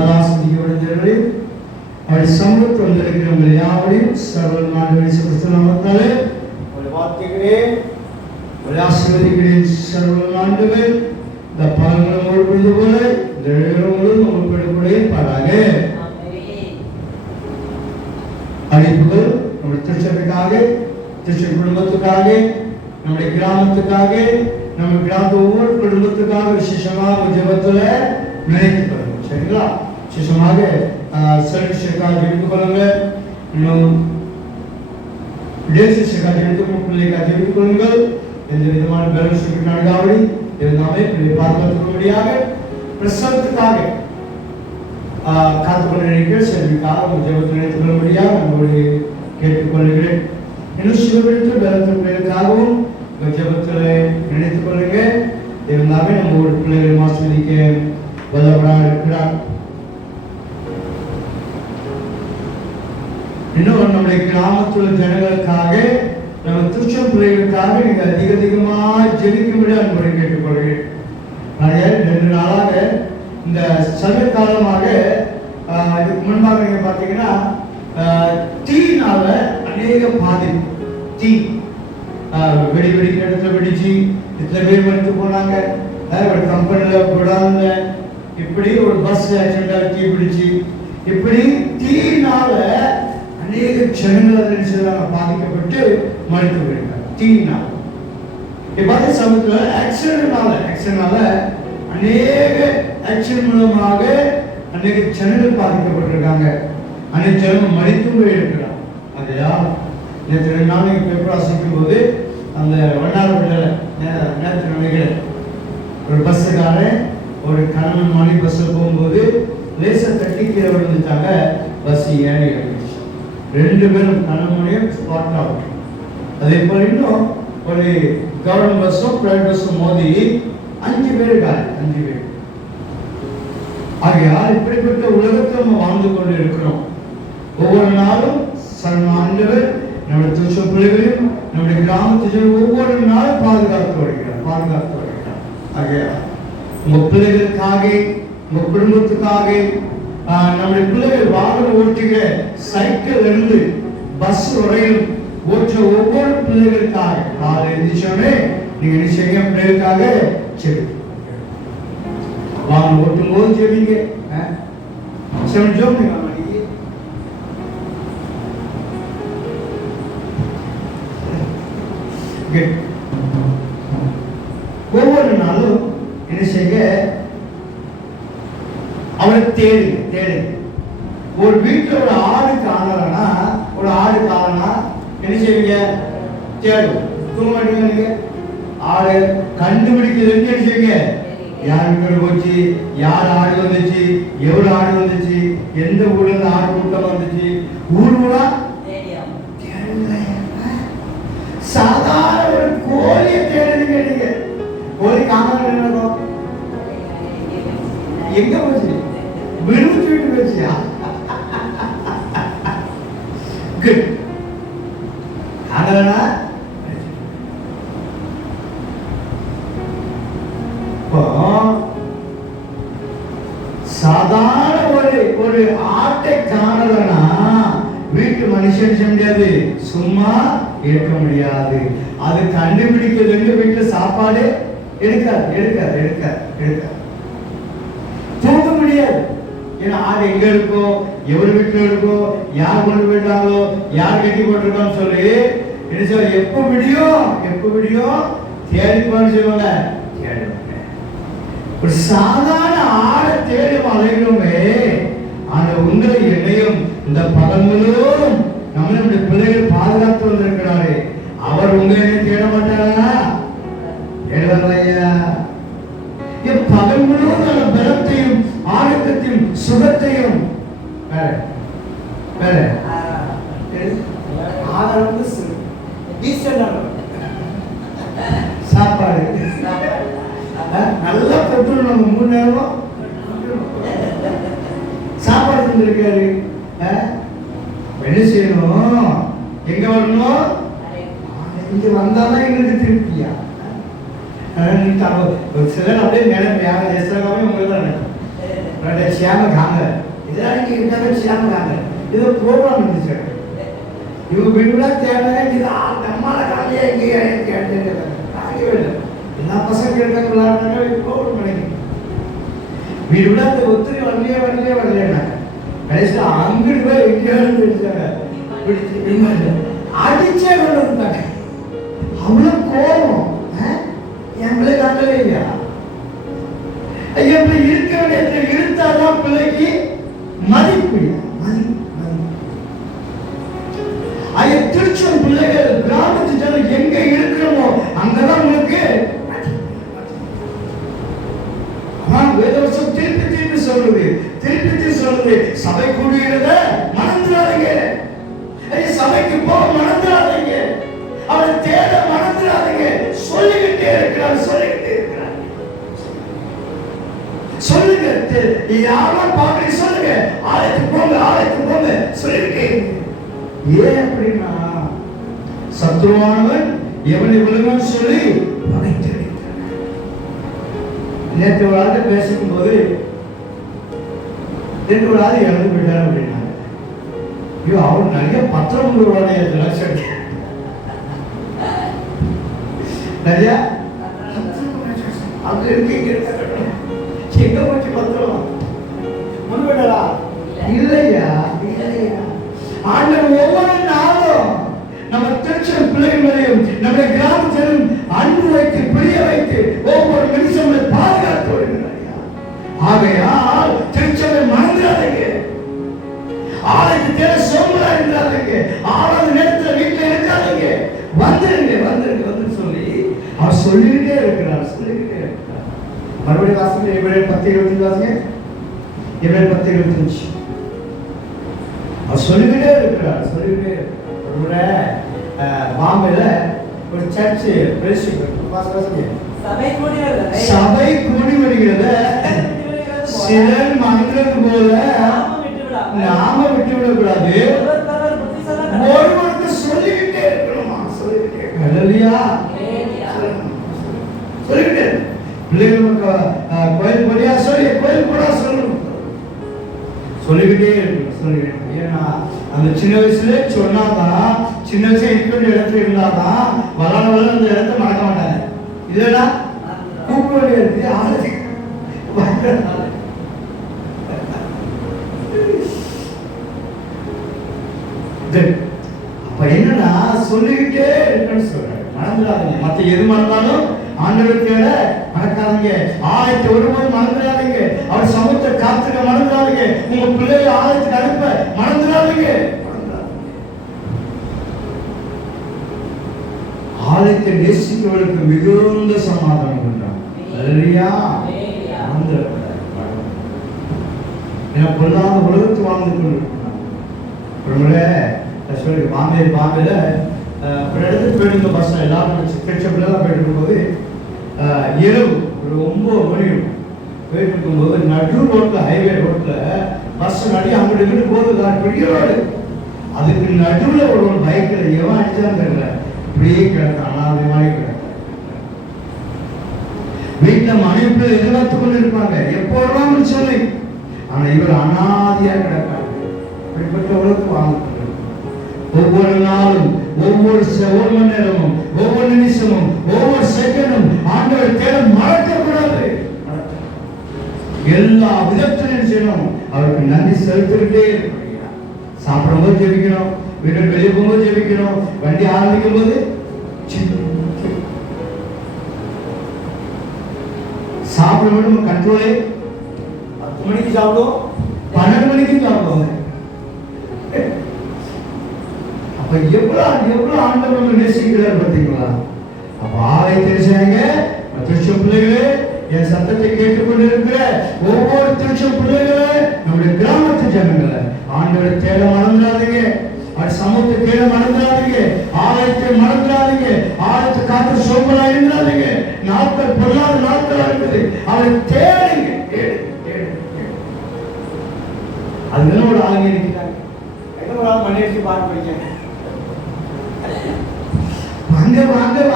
நலாசிரியர்களே அவருடைய சமூகத்தில் வந்திருக்கிற உங்கள் யாவரையும் சர்வ நாடு கிறிஸ்து நாமத்தாலே உங்களை வாழ்த்துகிறேன், உங்களை ஆசீர்வதிக்கிறேன். சர்வ நாடுவே இந்த பலன்களை முழுப்பது போல இந்த எழுதும் முழுப்படக்கூடிய பாராக அழைப்புகள் நம்முடைய திருச்சபைக்காக, திருச்சபை குடும்பத்துக்காக, நம்முடைய கிராமத்துக்காக, நம்ம கிராமத்து ஒவ்வொரு குடும்பத்துக்காக விசேஷமாக ஜெபத்தில் நினைத்து கொள்ளுங்கள். சரிங்களா? விசேஷமாக சர்வீஸுக்காக எடுத்துக் கொள்ளுங்கள், இன்னும் டேசிஸுக்காக எடுத்துக்கொள்ளும், பிள்ளைக்காக எடுத்துக் கொள்ளுங்கள். எந்த விதமான பேலன்ஸுக்கு நடக்காமடி இருந்தாலே பிள்ளை பார்க்கப்படும்படியாக பிரசவத்துக்காக காத்துக்கொண்டிருக்கிற செல்விக்காக ஜெபத்தில் நினைத்துக் கொள்ளும்படியாக நம்மளுடைய கேட்டுக்கொள்கிறேன். இன்னும் சிவபெடுத்து பலத்த பிள்ளைகளுக்காகவும் ஜெபத்தில் நினைத்துக் கொள்ளுங்க. இருந்தாலே நம்ம ஒரு பிள்ளைகளை ஆசீர்வதிக்க வல்லவராக இருக்கிறார். இன்னும் நம்முடைய கிராமத்துள்ள ஜனங்களுக்காக, நம்ம திருச்சம் பிள்ளைகளுக்காக நீங்க அதிகமாக ஜெபிக்கும்படி அன்புடன் கேட்டுக்கொள்கிறேன். நிறைய 2 நாளாக இந்த சமய காலமாக இதுக்கு முன்பாக நீங்க பார்த்தீங்கன்னா தீனால அநேக பாதிப்பு. தீ வெடிக்கிற இடத்துல வெடிச்சு இத்தனை பேர் மறித்து போனாங்க. ஒரு கம்பெனியில விடாம இப்படி ஒரு பஸ் ஆக்சிடென்ட் தீ பிடிச்சு இப்படி தீனால அநேக ஜனங்கள் பாதிக்கப்பட்டு மறித்து போயிருக்காங்க. தீனால இப்ப அதே சமயத்தில் ஆக்சிடென்ட்னால அநேக ஆக்சிடென்ட் மூலமாக அநேக ஜனங்கள் பாதிக்கப்பட்டிருக்காங்க. அநேக ஜனங்கள் மறித்து போயிருக்கிறாங்க. அதையா நேற்று 2 நாள் பேப்பர் வாசிக்கும் போது அந்த வண்ணாரப்பேட்டையில நேற்று நினைக்கிறேன் ஒரு பஸ்ஸுக்காரன் ஒரு கணவன் மணி பஸ்ஸில் போகும்போது லேசா தட்டி கீழே விழுந்துட்டாங்க. பஸ் ஏறி இறங்கிடுச்சு. 2 பேரும் கணவனையும் ஸ்பாட் அவுட். அதே போல இன்னும் ஒரு கவர்மெண்ட் பஸ்ஸும் பிரைவேட் பஸ்ஸும் மோதி 5 பேர் காலி. 5 பேர். ஆகையால் இப்படிப்பட்ட உலகத்தை நம்ம வாழ்ந்து கொண்டு இருக்கிறோம். ஒவ்வொரு நாளும் ஆண்டவர் நம்முடைய திருச்ச பிள்ளைகளையும் நம்முடைய கிராமத்து ஒவ்வொரு நாளும் பாதுகாத்து வருகிறார். ஆகையால் உங்க பிள்ளைகளுக்காக, உங்க குடும்பத்துக்காக, நம்முடைய பிள்ளைகள் வாகனம் ஓட்டுகிற சைக்கிள் இருந்து பஸ் வரையும் ஓட்டுற ஒவ்வொரு பிள்ளைகளுக்காக காலை எழுந்திரிச்சோடனே நீங்க நிச்சயம் பிள்ளைகளுக்காக செவி வாகனம் ஓட்டும் போது செவிங்க செவிச்சோம். ஒவ்வொரு நாளும் என்ன செய்ய அவரை தேடுங்க. ஒரு வீட்டுல ஒரு ஆடு காணலன்னா என்ன செய்வீங்க? தேடும். தூங்க மாட்டீங்க. நீங்க ஆடு கண்டுபிடிக்கிறது என்ன செய்வீங்க? யார் வீட்டு போச்சு, யார் ஆடு வந்துச்சு, எவ்வளவு ஆடு வந்துச்சு, எந்த ஊர்ல இருந்து ஆடு கூட்டம் வந்துச்சு, ஊர்வலா சாதாரண ஒரு கோழியை தேடுறீங்க. நீங்க கோழி காணல எங்க போச்சு? விழுந்து போச்சியா? குட். காணலனா சாதாரண ஒரு ஆட்டை காணலனா வீட்டு மனுஷன் செய்ய முடியாது, சும்மா இருக்க முடியாது. அது கண்டுபிடிக்கிறது வீட்டுல சாப்பாடு எடுக்காது. தூங்க முடியாது. ஏன்னா ஆடு எங்க இருக்கோ, எவர் வீட்டுல இருக்கோ, யார் கொண்டு போயிட்டாங்களோ, யார் கட்டி போட்டிருக்கோன்னு சொல்லி என்ன சொல்ல எப்ப விடியும் தேடிப்பான்னு சொல்லுவாங்க. ஒரு சாதாரண ஆடை தேடி அலைகிறோமே, அந்த உங்களை என்னையும் இந்த பகல்களும் நம்மளுடைய பிள்ளைகள் பாதுகாத்து வந்திருக்கிறாரே, அவர் உங்களை தேட மாட்டாரா? தேடுவாரையா? பகல் முழுவதும் நல்ல பலத்தையும் ஆரோக்கியத்தையும் சுகத்தையும் சாப்பாடு நல்லா போட்டு நம்ம 3 நேரம் சாப்பாடு தந்திருக்காரு. என்ன செய்யணும்? எங்க வரணும்? இங்க வந்தாதான் எங்களுக்கு திருப்தியா? சிலர் அப்படியே மேடம் யாரும் உங்களுக்கு தான் நினைக்கும். ஷியாம காங்க இதெல்லாம் இங்கே இருக்காங்க. ஷியாம காங்க இது ப்ரோக்ராம் இருந்துச்சு. இவங்க வீடுனா தேவையான இது நம்மளால காலையே இங்கே காங்கவே இல்லை. எல்லா பசங்க இருக்காங்க விளையாடுறாங்க. ப்ரோக்ராம் பண்ணிக்க வீடு விட அந்த ஒத்துரி வரலையாங்க. கடைசியில் அங்கிட்டு போய் எங்கேயாவது அடிச்சே கொண்டு வந்தாங்க. அவ்வளோ கோபம். என் பிள்ளை காட்டவே இல்லையா? ஐயா பிள்ளை இருக்க வேண்டிய இருந்தாதான் பிள்ளைக்கு மதிப்பு. ஐயா திருச்சம் பிள்ளைகள் கிராமத்து ஜனம் எங்க இருக்கிறோமோ அங்கதான் உங்களுக்கு வேதவசம் திருப்பி சொல்லுது சபை கூடுகிறத மறந்துடாதீங்க. சபைக்கு போக மறந்துடாதீங்க. அவரை தேட மறந்துடாதீங்க. சொல்லிக்கிட்டே இருக்கிறார். சொல்லுங்க யாரும் பாக்குறீங்க சொல்லுங்க. ஆலயத்துக்கு போங்க சொல்லிருக்கே. ஏன் அப்படின்னா சத்ருவானவன் எவனை விழுங்கன்னு சொல்லி பகைத்து நேற்று ஒரு ஆள் பேசிக்கும் போது 2 ஆள் இறந்து போயிட்டாரு அப்படின்னாங்க. ஐயோ அவர் நிறைய பத்திரம் ரூபாய் நிறைய அது இருக்கு. எங்க போச்சு பத்திரம்? முன்விடலா இல்லையா? ஆண்டவர் ஒவ்வொரு நாளும் நம்ம திருச்செந்தூர் பிள்ளைகளையும் நம்ம கிராமத்திலும் அன்பு வைத்து பிரிய வைத்து ஒவ்வொரு மனுஷங்களை பாதுகாத்து வருகிறார். ஆகையால் திருச்செந்தூரை மறந்துடாதீங்க. ஆளுக்கு தேவை சோம்பலா இருந்தாதீங்க. ஆளாத நேரத்தில் வீட்டில் இருக்காதீங்க. வந்துருங்க சொல்லி அவர் சொல்லிக்கிட்டே இருக்கிறார். மறுபடியும் வாசிங்க. எபிரேயர் 10:25 வாசிங்க. எபிரேயர் 10:25 அவர் சொல்லிக்கிட்டே இருக்கிறார். ஒரு முறை பாம்பேல ஒரு சர்ச் சபை கூடி வருகிறத சிலர் மறந்தது போல நாம விட்டு விடக்கூடாது. ஒருவருக்கு சொல்லிக்கிட்டே இருக்கணுமா? சொல்லிக்கிட்டே பிள்ளைகளுக்கு கோயில் போடியா கோயில் போடா சொல்லணும். சொல்லிக்கிட்டே இருக்கணும். ஏன்னா அந்த சின்ன வயசுல சொன்னாதான், சின்ன வயசுல இருக்கிற இடத்துல இருந்தாதான் வளர அந்த இடத்த மறக்க மாட்டாங்க. இல்லைன்னா கூப்பிட இருக்கு ஆளுக்கு. அப்ப என்னன்னா சொல்லிக்கிட்டே இருக்குன்னு சொல்றேன். மறந்துடாதீங்க. மற்ற எது மறந்தாலும் ஆண்டவர் தேட மறக்காதீங்க. ஆலயத்தை ஒருவர் மறந்துடாதீங்க. அவர் சமூகத்தை காத்துக்க மறந்துடாதீங்க. உங்க பிள்ளைகளை ஆலயத்துக்கு அனுப்ப மறந்துடாதீங்க. ஆலயத்தை நேசிக்கிறவர்களுக்கு மிகுந்த சமாதானம் பண்றாங்க. பொருளாதார உலகத்து வாழ்ந்து கொண்டிருக்கிறாங்க. ஒரு முறை சொல்லி பாம்பேல ஒரு இடத்துக்கு போயிட்டு பஸ் எல்லாரும் திருச்செந்தூர்லாம் போயிட்டு இருக்கும்போது இரவு ஒரு 9 மணி போயிட்டு இருக்கும்போது நடு ரோட்ல ஹைவே ரோட்ல பஸ் நடி அங்கிட்டு இங்கிட்டு போகுது. பெரிய ரோடு. அதுக்கு நடுவில் ஒரு பைக்ல எவன் அடிச்சான்னு தெரியல. இப்படியே கிடக்க அனாதையமாய் கிடக்க. வீட்டுல மனைவி எதிர்பார்த்து கொண்டு இருப்பாங்க எப்போதும் சொல்லி. ஆனா இவர் அனாதையா கிடக்காரு. அப்படிப்பட்ட உலகத்துக்கு வாழ்ந்து ஒவ்வொரு நாளும் ஒவ்வொரு மணி நேரமும் ஒவ்வொரு நிமிஷமும் ஒவ்வொரு செகண்டும் ஆண்டவர் தேட மறக்கக்கூடாது. எல்லா விதத்திலும் செய்யணும். அவருக்கு நன்றி செலுத்திக்கிட்டே இருக்கணும். சாப்பிடும்போது ஜெபிக்கணும். வீட்டு வெளியே போகும்போது ஜெபிக்கணும். வண்டி ஆரம்பிக்கும் போது சாப்பிடும் கண்ட்ரோலே. 10 மணிக்கு சாப்பிடுவோம், 12 மணிக்கு சாப்பிடுவாங்க. அப்ப எவ்வளவு ஆண்டவர் நேசிக்கிறார் பார்த்தீங்களா? அப்ப ஆலயத்தை செய்யுங்க. திருச்செந்தூர் பிள்ளைகளே, என் சத்தத்தை கேட்டுக்கொண்டு இருக்கிற ஒவ்வொரு திருச்செந்தூர் பிள்ளைகளே, நம்முடைய கிராமத்து ஜனங்களை ஆண்டவரை தேட மறந்துடாதீங்க. அவர் சமூகத்தை தேட மறந்துடாதீங்க. ஆலயத்தை மறந்துடாதீங்க. ஆலயத்தை காத்து சோம்பலா இருந்தாதீங்க. நாட்கள் பொருளாத நாட்களா இருக்குது. அவரை தேடுங்க. அதுதான் ஒரு ஆளுங்க இருக்கிறாங்க. ஒரு ஆள் மணி அடிச்சு பாட்டு படிக்க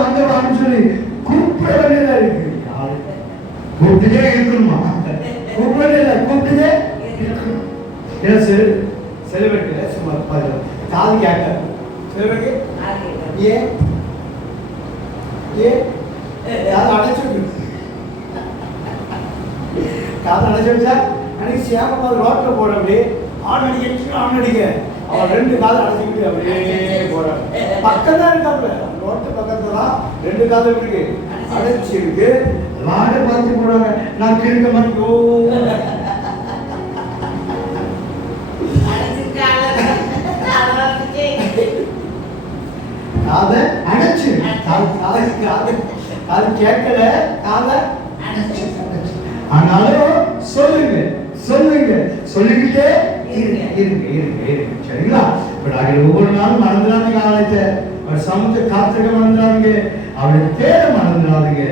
வாங்க சொல்லி கூப்பிட வேண்டியதா இருக்கு. கூப்பிட்டுட்டே இருக்கணுமா? கூப்பிட்டு ஏன் செலிபிரிட்டி சும்மா காது கேட்க செலிபிரிட்டி ஏன் யாரும் அடைச்சு காது அடைச்சு வச்சா அன்னைக்கு சேமமா ரோட்டில் போட அப்படியே ஆண் அடிக்க அவன் 2 காது அடைச்சிக்கிட்டு அப்படியே போறான். பக்கம் தான் இருக்காப்ல, ரோட்டு பக்கத்துல தான் 2 காது இருக்கு அடைச்சிருக்கு. வாட பார்த்து போறாங்க. நான் கிழக்க மாட்டோ காதை அடைச்சு காது கேட்கல காதை ஆனாலும் சொல்லிக்கிட்டே இருங்க சரிங்களா? ஒவ்வொரு நாளும் மறந்துடாதீங்க. ஆலயத்தை அவர் சமூகத்தை காத்திருக்க மறந்துடாதீங்க. அவருடைய பேரை மறந்துடாதீங்க.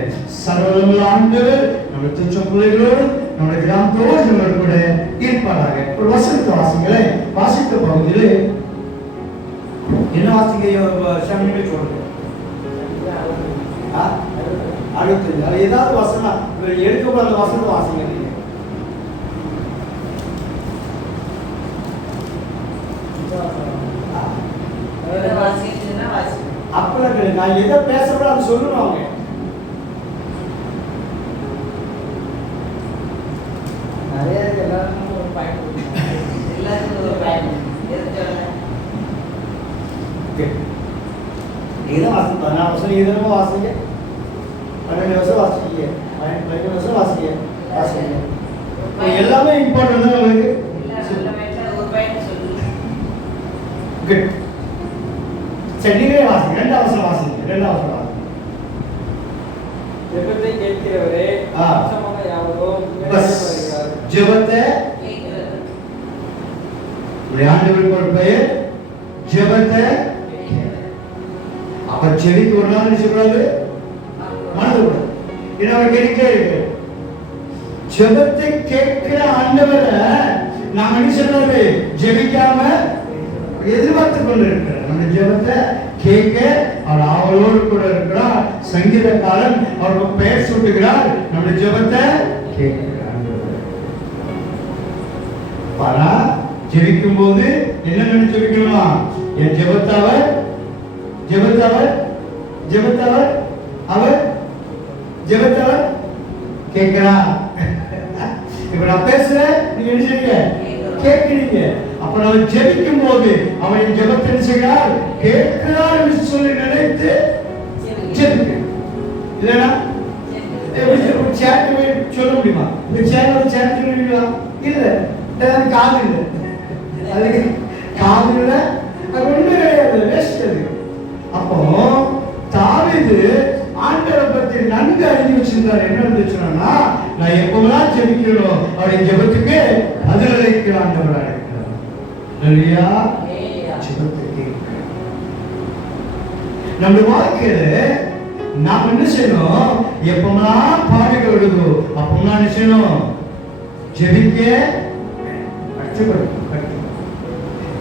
சர்வவல்லமையுள்ள ஆண்டவர் நம்ம துச்ச பிள்ளைகளோடு நம்முடைய கிராமத்தோடு நம்மளோட கூட இருப்பாராக. ஒரு வசனத்தை வாசிங்களே. வாசித்த பகுதியிலே என்ன வாசிங்க சாமியை சொல்றேன் 65 அது ஏதாவது வசனம் எடுக்கப்பட அந்த வசனத்தை வாசிங்க. அப்பெல்லாம் நான் எதை பேசப்பட அது சொல்லணும். அவங்க நிறைய எல்லாருக்கும் ஒரு பயன் இதான் வாசிங்க. 14 வருஷம் இதனமும் வாசிங்க, 12 வருஷம் வாசிங்க, 15 வருஷம் வாசிங்க. எல்லாமே இம்பார்ட்டன்ட் தான் உங்களுக்கு. செடிகளே வாசிங்க. 2 வருஷம் வாசிங்க. 2 வருஷம் வாசிங்க. ஜெபத்தை கேட்கிறவரே சமமாக யாவரும் ஜெபத்தை ஆண்டவர் பெயர் ஜெபத்தை அப்ப செடிக்கு ஒரு நாள் சொல்றாரு மனது ஏன்னா அவர் கேட்டுட்டே இருக்கு. ஜெபத்தை கேட்கிற ஆண்டவரை நாம என்ன சொல்றது ஜெபிக்காம எதிர்பார்த்து கொண்டு இருக்கிறார். நம்ம ஜெபத்தை கேட்க அவர் ஆவலோடு கூட இருக்கிறார். சங்கீதக்காரன் அவருக்கு பெயர் சூட்டுகிறார். நம்ம ஜெபத்தை கேட்கிறார். ஆனா ஜெபிக்கும் போது என்ன நினைச்சு ஜெபிக்கணுமா? என் ஜெபத்தவர் கேட்கிறார். இப்ப நான் பேசுறேன், நீங்க என்ன செய்யுங்க? கேட்கிறீங்க. அப்ப நம்ம ஜெபிக்கும் போது அவன் ஜெபத்தை செய்கிறார், கேட்கிறார் என்று சொல்லி நினைத்து ஜெபிக்க. இல்லைன்னா சொல்ல முடியுமா? இந்த சேனல் சேனல் சொல்ல முடியுமா? இல்ல, காது இல்லை, அதுக்கு காது இல்லை, அது ஒண்ணுமே கிடையாது, வேஸ்ட் அது. அப்போ தாவீது ஆண்டவரை பற்றி நன்கு அறிஞ்சு வச்சிருந்தார். என்ன இருந்துச்சுன்னா, நான் எப்பெல்லாம் ஜெபிக்கிறோம் அவருடைய ஜெபத்துக்கு பதிலளிக்கிற ஆண்டவராக இருக்கிறார். இல்லையா? ஜெபத்துக்கு நம்ம வாழ்க்கையில நாம் என்ன செய்யணும்? எப்பெல்லாம் பாடுகள் வருதோ அப்பெல்லாம் என்ன செய்யணும்? ஜெபிக்க கஷ்டப்படும்.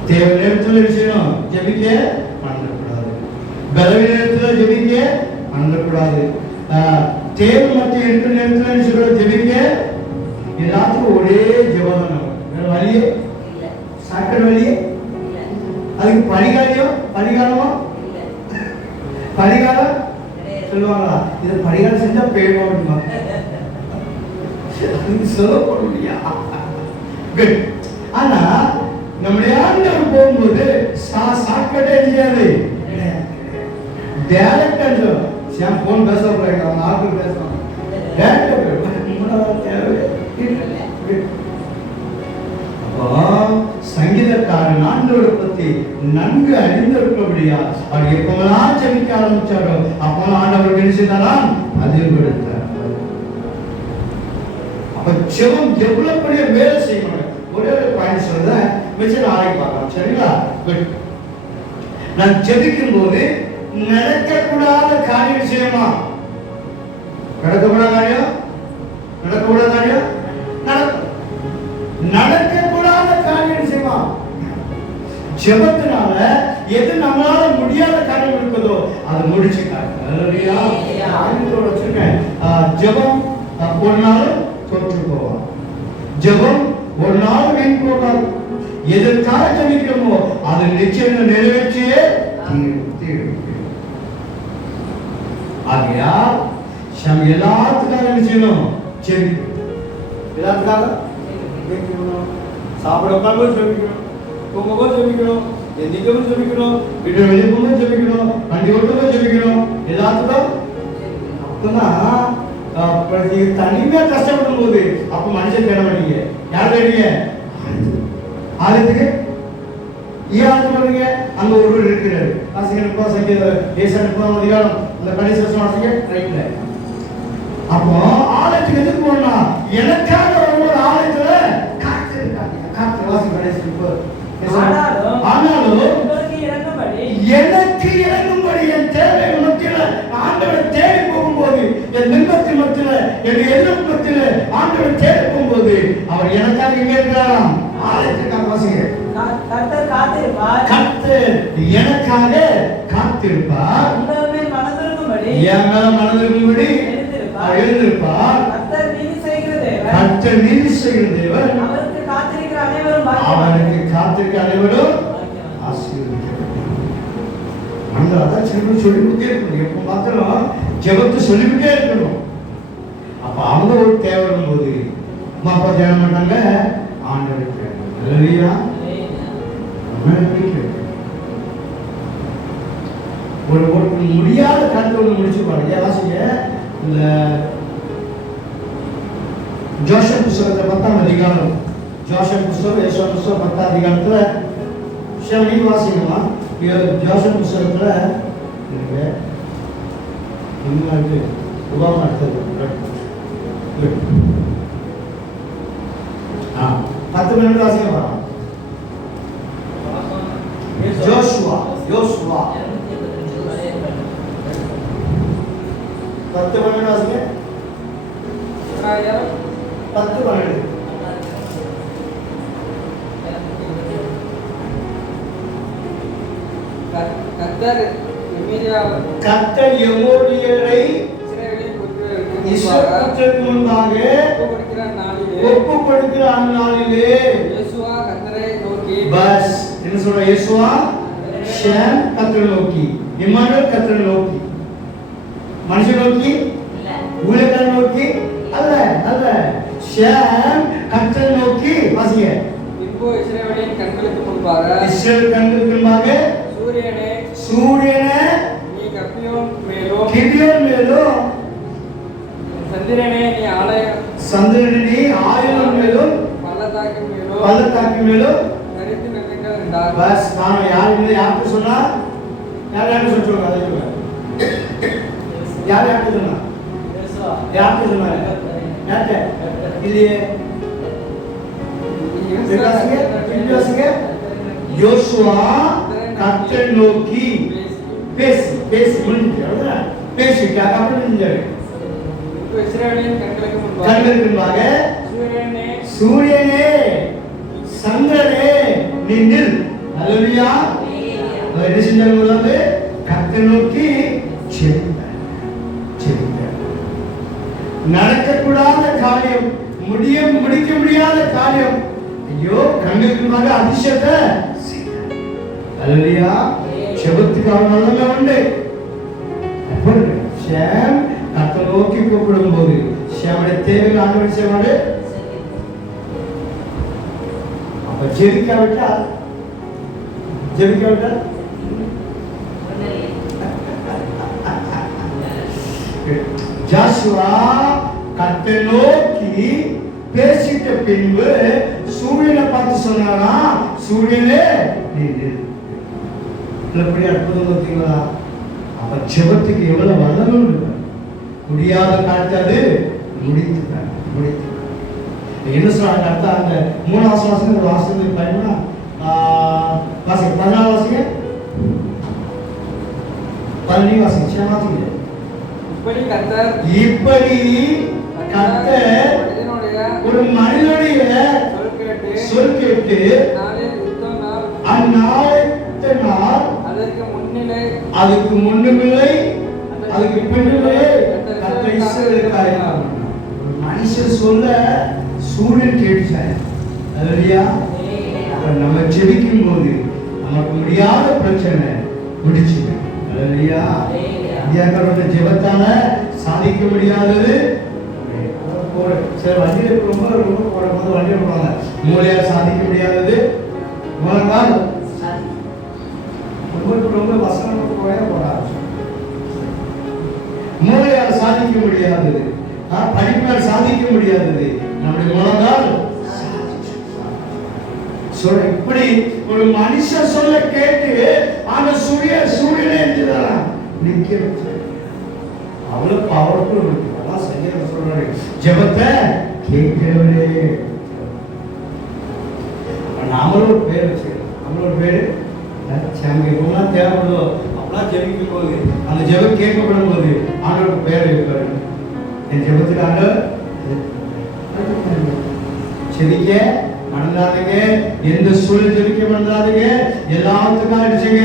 தேவை நேரத்தில் செய்யணும், ஜெபிக்க மறந்துடக்கூடாது. பலவீன நேரத்தில் ஜெபிக்க மறந்துடக்கூடாது. தேவை மத்திய இருக்கிற நேரத்தில் சொல்ற ஜெபிக்க. எல்லாத்துக்கும் ஒரே ஜெபம். வழியே சாக்கடை வழியே அதுக்கு பரிகாரமா பரிகாரம் சொல்லுவாங்களா? இது பரிகாரம் செஞ்சா பேருமா அப்படிமா சொல்லப்படுறியா? ஆனா நம்முடைய ஆண்டவர் போகும்போது சாக்கடை செய்யாது. டைரக்டா போன் பேச போறாங்க, அவங்க ஆட்கள் பேசுவாங்க. சங்கீதக்காரன் ஆண்டவரை பத்தி நன்கு அறிந்திருக்கபடியா அவர் எப்பெல்லாம் ஜெபிக்க ஆரம்பிச்சாரோ அப்பெல்லாம் ஆண்டவர் என்ன செய்தாராம்? பதில் கொடுத்தார். அப்ப ஜெபம் எவ்வளவு பெரிய வேலை செய்யணும். ஒரே ஒரு பாயிண்ட் சொல்றேன், மிச்சம் நாளைக்கு பார்க்கலாம். சரிங்களா? நான் ஜெபிக்கும் போது நடக்கக்கூடாத காரியம் செய்யமா? நடக்கக்கூடாத காரியம் நடக்கக்கூடாத காரியம் செய்யமா? ஜெபத்தினால எது நம்மளால முடியாத காரியம் இருக்குதோ அதை முடிச்சு காட்டுறேன். ஜெபம் ஒரு நாள் தோற்று போவான். ஜெபம் ஒரு நாள் வீண் போகாது. எதற்காக ஜெபிக்கிறோமோ அதை நிச்சயம் நிறைவேற்றியே தீரும். ஆகையால் எல்லாத்துக்காக என்ன செய்யணும்? ஜெபிக்கணும். எல்லாத்துக்காக ஜெபிக்கணும். சாப்பிட உட்கார்ந்து ஜெபிக்கணும், தூங்கும்போது ஜெபிக்கணும், எந்திரிக்கவும் ஜெபிக்கணும், வீட்டு வெளியே போகும்போது ஜெபிக்கணும், வண்டி ஓட்டும்போது ஜெபிக்கணும், எல்லாத்துக்கும். அப்பதான் தனிமையா கஷ்டப்படும் போது அப்ப மனுஷன் தேட மாட்டீங்க. யார் தேடுங்க? ஆலயத்துக்கு. ஏன் ஆலயத்துக்கு வருவீங்க? அங்க ஒருவர் இருக்கிறாரு. வாசிக்க சங்கீத தேசம் அதிகாரம் அந்த கடைசி வருஷம் வாசிக்க ரைட்ல. அப்போ ஆலயத்துக்கு எதுக்கு போனா எனக்காக ஒரு ஆலயத்துல காத்து இருக்காங்க. காத்து வாசிக்க கடைசி ஆனாலும் எனக்கு இறங்கும்படி என் தேவை மத்தியில ஆண்டவரை தேடி போகும்போது, என் நிம்மத்தின் மத்தியில, என் எண்ணம் மத்தியில ஆண்டவரை தேடி போகும்போது அவர் எனக்காக எங்க இருக்கிறாராம்? ஆலயத்திற்காக. வாசிங்க. கர்த்தர் காத்திருப்பார். கர்த்தர் எனக்காக காத்திருப்பார். உங்கள் மேல் மனதிருக்கும்படி, என் மேல மனதிருக்கும்படி எழுந்திருப்பார். கர்த்தர் நீதி செய்கிற தேவன். கர்த்தர் நீதி செய்கிற தேவன். அவருக்கு காத்திருக்கிற அனைவரும் ஆசீர்வதிக்கப்பட்டவர்கள். அதான் சின்ன சொல்லிக்கிட்டே இருக்கணும். எப்ப பார்த்தாலும் ஜெபத்தை சொல்லிக்கிட்டே இருக்கணும். அப்ப அவங்க ஒரு தேவையும் போது அப்பா தேட மாட்டாங்க, ஆண்டவர் தேவை. ஒரு முடியாத கருத்து ஒன்று முடிச்சு பாருங்க. வாசிங்க. இந்த ஜோஷப் புஸ்தகத்தை 10ஆம் அதிகாரம், ஜோஷப் புஸ்தகம், யெஷயா புஸ்தகம் 10ஆம் அதிகாரத்துல நீங்க வாசிங்கம்மா. ஜோஷப் புஸ்தகத்துல இருக்கு உபாமா எடுத்தது 10 மினிட் வாசிங்க வரோம். ஜோஷுவா 10 மினிட் வாசிங்க. 10 12. கர்த்தர் எமோரியரை இஸ்ரவேலுக்கு முன்பாக ஒப்பு கொடுக்கிற நாளிலே யோசுவா கர்த்தரை நோக்கி, பஸ் என்ன சொல்ற? யோசுவா ஷேம் கர்த்தரை நோக்கி, இம்மானுவேல் கர்த்தரை நோக்கி, மனுஷன் நோக்கி இல்ல, ஊழியக்காரன் நோக்கி அல்ல, அல்ல, ஷேம் கர்த்தரை நோக்கி. வாசிங்க. இப்போ இஸ்ரவேலின் கண்களுக்கு முன்பாக, இஸ்ரவேல் கண்களுக்கு முன்பாக சூரியனே நீ கிபியோன் மேலும் சந்திரனே நீ ஆயுதம் மேலும் பள்ளத்தாக்கு மேலும் தரித்து நிற்குங்கள் என்றார். பஸ் நான் யாருக்கு சொன்னா? யாருக்கு சொல்லுங்க? அதை சொல்லுங்க. யாருக்கு சொன்னா? யாருக்கு சொன்னாங்க? யார்கிட்ட? இல்லையே. யோசுவா கர்த்தரை நோக்கி பேசி முடிஞ்சாரு. பேசிட்டாங்க. அப்படி செஞ்சாரு. கண்களுக்கு முன்பாக சூரியனே சந்திரனே நீ நில். அல்லேலூயா. என்ன செஞ்சாங்க? கர்த்தரை நோக்கி ஜெபித்தார். நடக்கக்கூடாத காரியம், முடிக்க முடியாத காரியம், ஐயோ கண்களுக்கு முன்பாக அதிசயத்தை. அல்லேலூயா. ஜெபத்துக்கு அவர் நல்ல உண்டு. ஷேம் கர்த்தரை நோக்கி கூப்பிடும் போது ஷேமுடைய தேவைகள் ஆண்டவர் செய்வாரு. அப்ப ஜெபிக்காவிட்டால் ஜோஷுவா கர்த்தரை நோக்கி பேசிட்ட பின்பு சூரியனை பார்த்து சொன்னாரா, சூரியனே நீ எப்படி அற்புதம் பார்த்தீங்களா? அப்ப ஜெபத்துக்கு எவ்வளவு வல்லமை இருக்கு. முடியாத காலத்தை அது முடித்துட்டாங்க. என்ன சொல்றாங்க? அடுத்த அந்த 3ஆவது வாசகம் வாசகத்துக்கு பயனா வாசிங்க. 14 வாசிங்க. 12 வாசிங்க. சேமாத்திங்க. இப்படி கர்த்தர் ஒரு மனிதனுடைய சொல் கேட்டு அந்நாளைத்த நாள் அதுக்கு முன்னிலை அதுக்கு பின்னிலை கர்த்தர் இஸ்ரவேலுக்காக மனுஷன் சூரியன் கேட்டுச்சாரு. அல்லேலூயா. நம்ம ஜெபிக்கும் போது நமக்கு முடியாத பிரச்சனை முடிச்சுது. அல்லேலூயா. இந்தியாக்காரோட ஜெபத்தால சாதிக்க முடியாதது. சில வண்டியில ரொம்ப ரொம்ப போடும்போது வண்டியில போடுவாங்க, மூளையால் சாதிக்க முடியாதது முழங்கால் ரொம்ப வசனம் போடாது. மூளையால் சாதிக்க முடியாதது, படிப்பால் சாதிக்க முடியாதது நம்முடைய முழங்கால். இப்படி ஒரு மனுஷன் சொல்ல கேட்டு அந்த சூரியனை இருந்துதான் நிக்க வச்சு அவ்வளவு பவர்ஃபுல் இருக்கு. அதான் சரியா சொல்றாரு, ஜெபத்தை கேட்கிறவரே. நாமளும் ஒரு பேர் வச்சுக்கலாம். நம்மளும் ஒரு பேரு எப்பெல்லாம் தேவைப்படுதோ அப்பெல்லாம் ஜெபிக்கும் போது அந்த ஜெபம் கேட்கப்படும் போது ஆண்டோட பேர் இருப்பாரு. என் ஜெபத்துக்கு ஆண்டவர் செபிக்க மறந்துடாதீங்க. எந்த சூழல் ஜெபிக்க மறந்துடாதீங்க. எல்லாத்துக்கும் அடிச்சுங்க.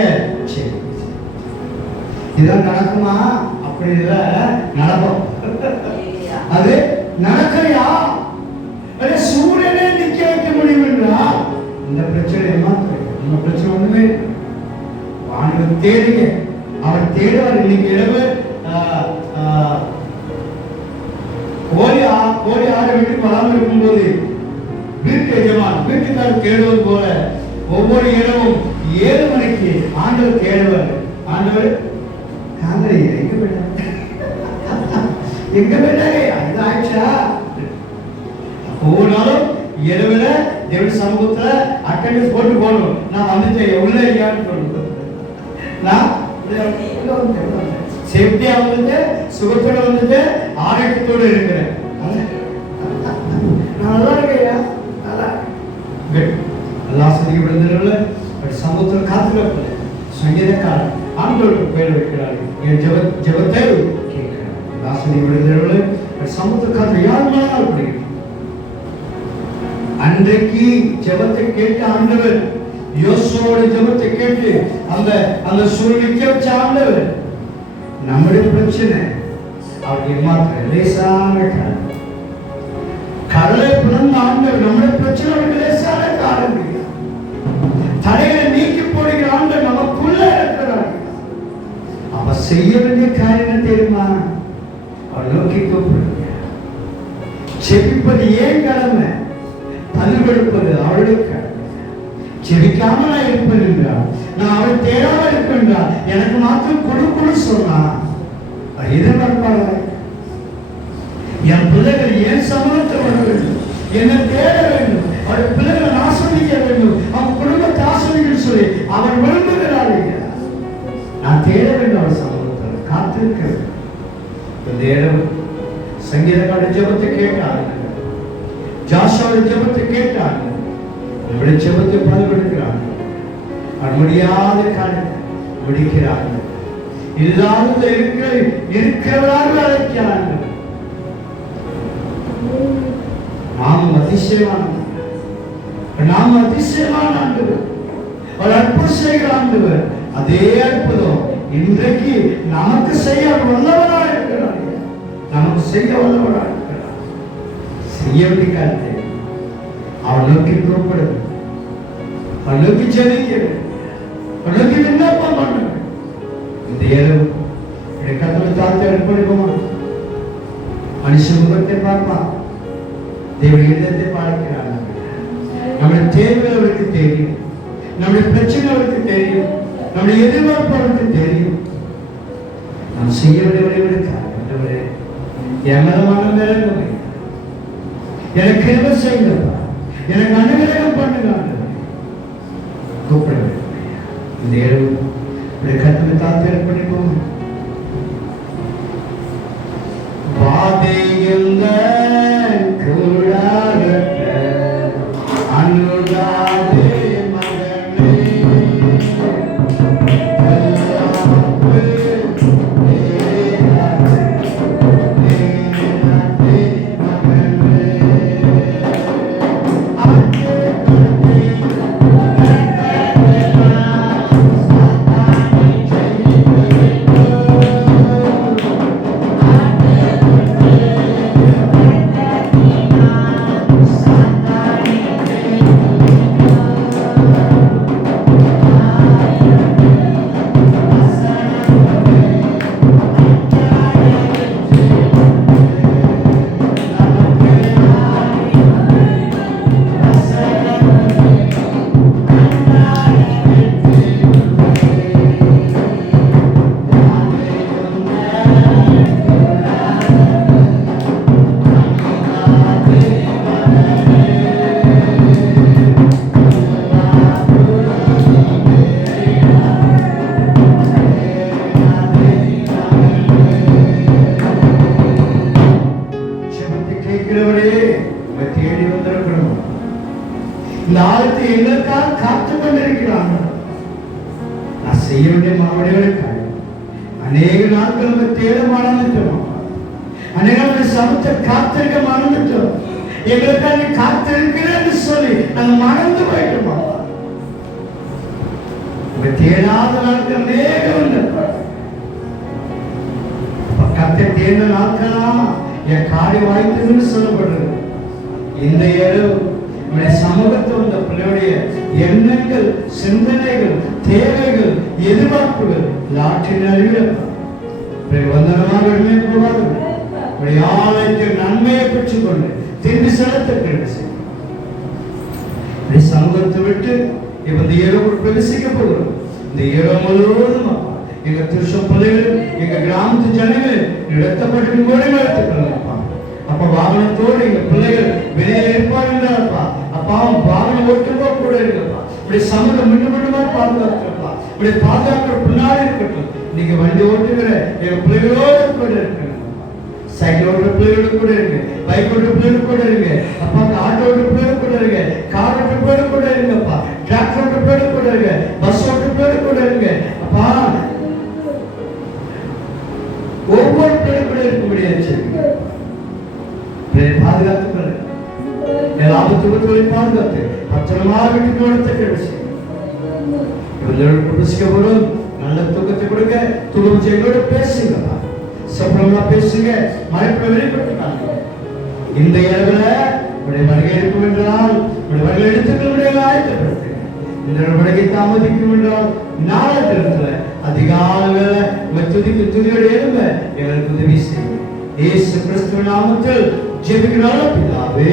சரி, இதான் நடக்குமா? அப்படி இல்லை, நடக்கும். அது நடக்கையா? சூரியனே நிக்க வைக்க முடியும் என்றால் இந்த பிரச்சனை மாத்திரம். இந்த பிரச்சனை ஒண்ணுமே ஆண்டவர் தேடுங்க. அவர் தேடுவார். இன்னைக்கு இரவு கோழி ஆறு வீட்டுக்கு வராமல் இருக்கும்போது வீட்டு எஜமான் வீட்டுக்காரர் தேடுவது போல ஒவ்வொரு இரவும் 7 மணிக்கு ஆண்டவர் தேடுவார். ஆண்டவர் எங்க போயிட்டாரு, எங்க போயிட்டாரு, அது ஆயிடுச்சா? ஒவ்வொரு நாளும் இரவுல தேவன் சமூகத்துல அட்டெண்டன்ஸ் போட்டு போகணும். நான் வந்துட்டேன், உள்ள இல்லையான்னு சொல்லணும். நான் சேஃப்டியா வந்துட்டு, சுகத்தோட வந்துட்டு, ஆரோக்கியத்தோட இருக்கிறேன். நான் நல்லா இருக்கேன், நல்லா நல்லா சதிக்கப்படுறதுல சமூகத்துல காத்துக்க சங்கீதக்காரன் ஆண்டவருக்கு பேர் வைக்கிறாரு. என் ஜெபத்தை கேட்கிறார். தாசனை விடுதலை சமூகத்துக்காக யார் மேலால் பிடிக்கும். அன்றைக்கு ஜெபத்தை கேட்ட ஆண்டவர் யோசுவோட ஜெபத்தை கேட்டு அந்த சூழ்நிலைக்க வச்ச ஆண்டவர் நம்முடைய பிரச்சனை அவருக்கு மாத்திர லேசான கடலை பிறந்த ஆண்டவர் நம்முடைய பிரச்சனை அவருக்கு லேசான காரணம். தடைகளை நீக்கி போடுகிற ஆண்டவர் நமக்குள்ள இருக்கிறார். அவ செய்ய வேண்டிய காரியம் தெரியுமா? அவர் நோக்கி கூப்பிடுங்க. செபிப்பது ஏன் கடமை, பதில்படுப்பது அவருடைய கடமை. செபிக்காம நான் இருப்பேன் என்றால், நான் அவரை தேடாம இருப்பேன் என்றால், எனக்கு மாத்திரம் கொடுக்கணும்னு சொன்னா எதிர்பார்ப்பாங்க. என் பிள்ளைகள் ஏன் சமூகத்தை வர வேண்டும், என்னை தேட வேண்டும், அவருடைய பிள்ளைகளை ஆஸ்வதிக்க வேண்டும், அவன் குடும்பத்தை ஆஸ்வதிக்க சொல்லி அவர் விரும்புகிறார்கள். நான் தேட வேண்டும் அவர் சமூகத்தில் காத்திருக்க வேண்டும். இந்த இடம் சங்கீதக்கார ஜெபத்தை கேட்டாங்க, ஜாஷுவா ஜெபத்தை கேட்டாங்க, நம்முடைய ஜெபத்தை பதிலளிக்கிறாங்க. அவர் முடியாத காரியத்தை முடிக்கிறார்கள். இல்லாத இருக்கிறவராக அழைக்கிறார்கள். நாம் அதிசயமானவர், நாம் அதிசயமான ஆண்டவர், ஒரு அற்புதம் செய்கிற ஆண்டவர். அதே அற்புதம் இன்றைக்கு நமக்கு செய்ய வல்லவராக இருக்கிறார். நமக்கு செய்ய வல்லவராக இருக்கிறார். செய்ய வேண்டிய அவன் நோக்கி கூப்பிடுது, அவன் நோக்கி ஜெபிக்கிறது, அவன் நோக்கி விண்ணப்பம் பண்ணுங்க. இந்த இரவு கத்தோட தாழ்த்தை அர்ப்பணிப்போமா? மனுஷ முகத்தை பார்ப்பான், தேவ இதயத்தை பார்க்கிறான். நம்முடைய தேவைகள் அவருக்கு தெரியும், நம்முடைய பிரச்சனை அவருக்கு தெரியும், நம்முடைய எதிர்பார்ப்பு அவருக்கு தெரியும். நாம் செய்ய வேண்டியவர்களுக்காக என் மனமான வேலை எனக்கு கிருபை செய்யுங்கப்பா, எனக்கு அனுகிரகம் பண்ணுங்க கூப்பிட வேண்டும். இந்த இரவு கத்தனை தாழ்த்தி அர்ப்பணிப்போம். பாதையுங்க கூடாரத்த அனுராதே மகனே I'm எங்களுக்காக காத்து கொண்டிருக்கிறாங்க. நான் செய்ய வேண்டிய மறுபடிகளுக்காக அநேக நாட்கள் நம்ம தேட மறந்துட்டோம். அநேக சமத்தை காத்திருக்க மறந்துட்டோம். எங்களுக்காக காத்திருக்கிறேன்னு சொல்லி நாங்கள் மறந்து போயிட்டோமா? தேடாத நாட்கள் அநேகம் உண்டு. கத்தை தேர்ந்த நாட்களா என் காடி வாய்த்ததுன்னு சொல்லப்படுறது. இந்த இரவு சமூகத்தை வந்த பிள்ளையுடைய எண்ணங்கள், சிந்தனைகள், தேவைகள், எதிர்பார்ப்புகள் லாற்றின் அறிவில் வந்தனமாக கூடாது. ஆலயத்தை நன்மையை பெற்றுக் கொண்டு திரும்பி செலுத்த சமூகத்தை விட்டு இப்ப இந்த இரவு பிரவேசிக்க போகிறோம். இந்த இரவு முழுவதும் எங்க திருஷம் பிள்ளைகள், எங்க கிராமத்து ஜனங்கள் நடத்தப்பட்டு கோடி நடத்துக்கணும்ப்பா. அப்ப வாகனத்தோடு எங்க பிள்ளைகள் வெளியே இருப்பாருப்பா. அப்பா வாகனம் ஓட்டுப்போ கூட இருக்கப்பா. இப்படி சமூகம் மீண்டும் மீண்டுமா பாதுகாத்துப்பா. இப்படி பாதுகாக்கிற பின்னாடி இருக்கட்டும். நீங்க வண்டி ஓட்டுகிற எங்க பிள்ளைகளோடு கூட இருக்கணும். சைக்கிள் ஓட்டுற பிள்ளைகளோடு கூட இருக்கு, பைக் ஓட்டுற பிள்ளைகள் கூட இருக்கு, அப்பா ஆட்டோ ஓட்டுற பிள்ளைகள் கூட இருக்கு, கார் ஓட்டுற பிள்ளைகள் கூட இருக்குப்பா, டிராக்டர் ஓட்டுற பிள்ளைகள் கூட இருக்கு, பஸ் ஓட்டுற பிள்ளைகள் கூட இருக்கு. அப்பா ஒவ்வொரு பிள்ளைகள் கூட இருக்க முடியாது. பாதுகாத்துக்கள் எல்லா ஆபத்துகளையும் பாதுகாத்து பத்திரமாக வீட்டுக்கு நடத்த கிடைச்சு புதுசிக்க போறோம். நல்ல தூக்கத்தை கொடுங்க. தூக்கம் எங்களோட பேசுங்கப்பா, சப்பளமா பேசுங்க, மறைப்பை வெளிப்படுத்தினாங்க. இந்த இரவுல உடைய வருகை இருக்கும் என்றால் உடைய வருகை எடுத்துக்கொள்ள ஆயத்தப்படுத்துங்க. இந்த வருகை தாமதிக்கும் என்றால் நாளை தினத்துல அதிகாலையில துதிக்கு துதியோடு எழும்ப எங்களுக்கு உதவி செய்யும். இயேசு கிறிஸ்துவ நாமத்தில் ஜெபிக்கிறோம் பிதாவே.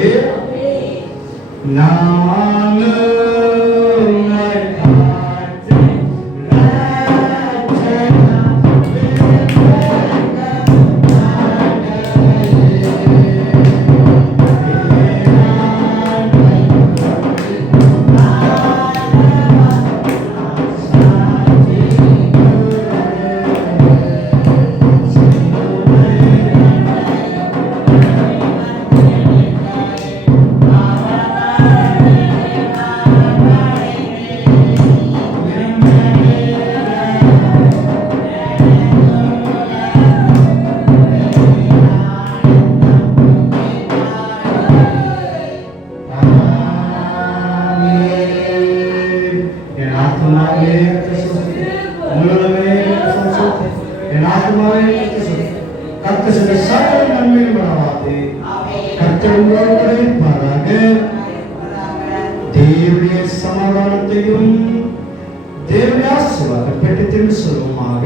தேவனுடைய சமாதானத்தையும் தேவனுடைய ஆசீர்வாதம் பெற்று திரும்பி சொல்லுமாக.